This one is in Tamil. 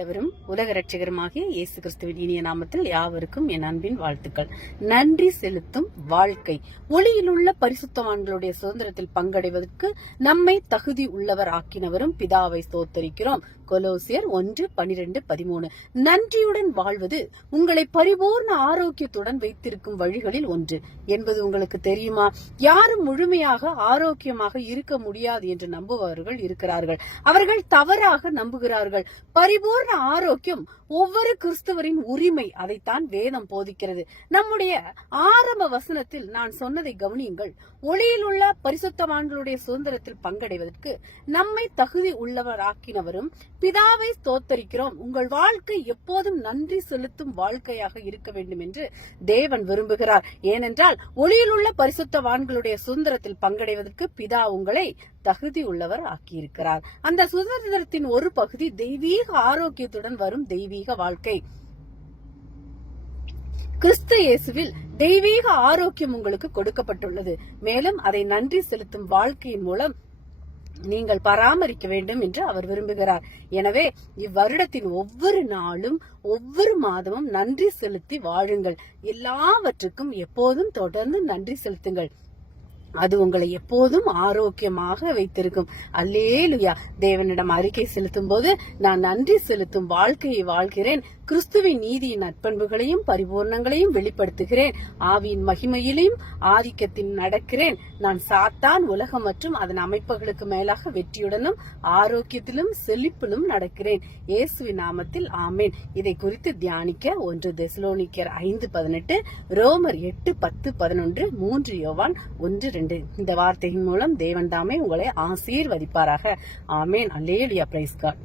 ஆண்டவரும் உலக ரட்சகருமாகிய இயேசு கிறிஸ்துவின் இனிய நாமத்தில் யாவருக்கும் என் அன்பின் வாழ்த்துக்கள். நன்றி செலுத்தும் வாழ்க்கை. ஒளியிலுள்ள பரிசுத்தவான்களுடைய சுதந்திரத்தில் பங்கடைவதற்கு நம்மை தகுதி உள்ளவர் ஆக்கினவரும் பிதாவை ஸ்தோத்தரிக்கிறோம். கொலோசியர் 1:12-13. நன்றியுடன் வாழ்வது உங்களை பரிபூர்ண ஆரோக்கியத்துடன் வைத்திருக்கும் வழிகளில் ஒன்று என்பது உங்களுக்கு தெரியுமா? யாரும் முழுமையாக ஆரோக்கியமாக இருக்க முடியாது என்று நம்புபவர்கள் இருக்கிறார்கள். அவர்கள் தவறாக நம்புகிறார்கள். பரிபூர்ண ஆரோக்கியம் ஒவ்வொரு கிறிஸ்தவரின் உரிமை. அதைத்தான் வேதம் போதிக்கிறது. நம்முடைய ஆரம்ப வசனத்தில் நான் சொன்னதை கவனியுங்கள். ஒளியில் உள்ள பரிசுத்தவான்களுடைய சுதந்திரத்தில் பங்கடைவதற்கு நம்மை தகுதி உள்ளவராக்கினவரும் பிதாவை ஸ்தோத்தரிக்கிறோம். உங்கள் வாழ்க்கை எப்போதும் நன்றி செலுத்தும் வாழ்க்கையாக இருக்க வேண்டும் என்று தேவன் விரும்புகிறார். ஏனென்றால் ஒளியில் உள்ள பரிசுத்தவான்களுடைய சுதந்திரத்தில் பங்கடைவதற்கு பிதா உங்களை தகுதி உள்ளவர் ஆக்கியிருக்கிறார். அந்த சுதந்திரத்தின் ஒரு பகுதி தெய்வீக ஆரோக்கியத்துடன் வரும் தெய்வீக வாழ்க்கை. கிறிஸ்து இயேசுவில் தெய்வீக ஆரோக்கியம் உங்களுக்கு கொடுக்கப்பட்டுள்ளது. மேலும் அதை நன்றி செலுத்தும் வாழ்க்கையின் மூலம் நீங்கள் பராமரிக்க வேண்டும் என்று அவர் விரும்புகிறார். எனவே இவ்வருடத்தின் ஒவ்வொரு நாளும் ஒவ்வொரு மாதமும் நன்றி செலுத்தி வாழுங்கள். எல்லாவற்றுக்கும் எப்போதும் தொடர்ந்து நன்றி செலுத்துங்கள். அது உங்களை எப்போதும் ஆரோக்கியமாக வைத்திருக்கும். அல்லேலூயா. தேவனிடம் அறிக்கை செலுத்தும் போது நான் நன்றி செலுத்தும் வாழ்க்கையை வாழ்கிறேன். கிறிஸ்துவின் நீதியின் நற்பண்புகளையும் பரிபூர்ணங்களையும் வெளிப்படுத்துகிறேன். ஆவியின் மகிமையிலும் ஆதிக்கத்தில் நடக்கிறேன். நான் சாத்தான் உலகம் மற்றும் அதன் அமைப்புகளுக்கு மேலாக வெற்றியுடனும் ஆரோக்கியத்திலும் செழிப்பிலும் நடக்கிறேன். இயேசுவின் நாமத்தில் ஆமேன். இதை குறித்து தியானிக்க 1 தெசலோனிக்கர் 5:18, ரோமர் 8:10-11, 3 யோவான் 1:2. இந்த வார்த்தையின் மூலம் தேவன் தாமே உங்களை ஆசீர்வதிப்பாராக. ஆமேன். அல்லேலூயா. Praise God.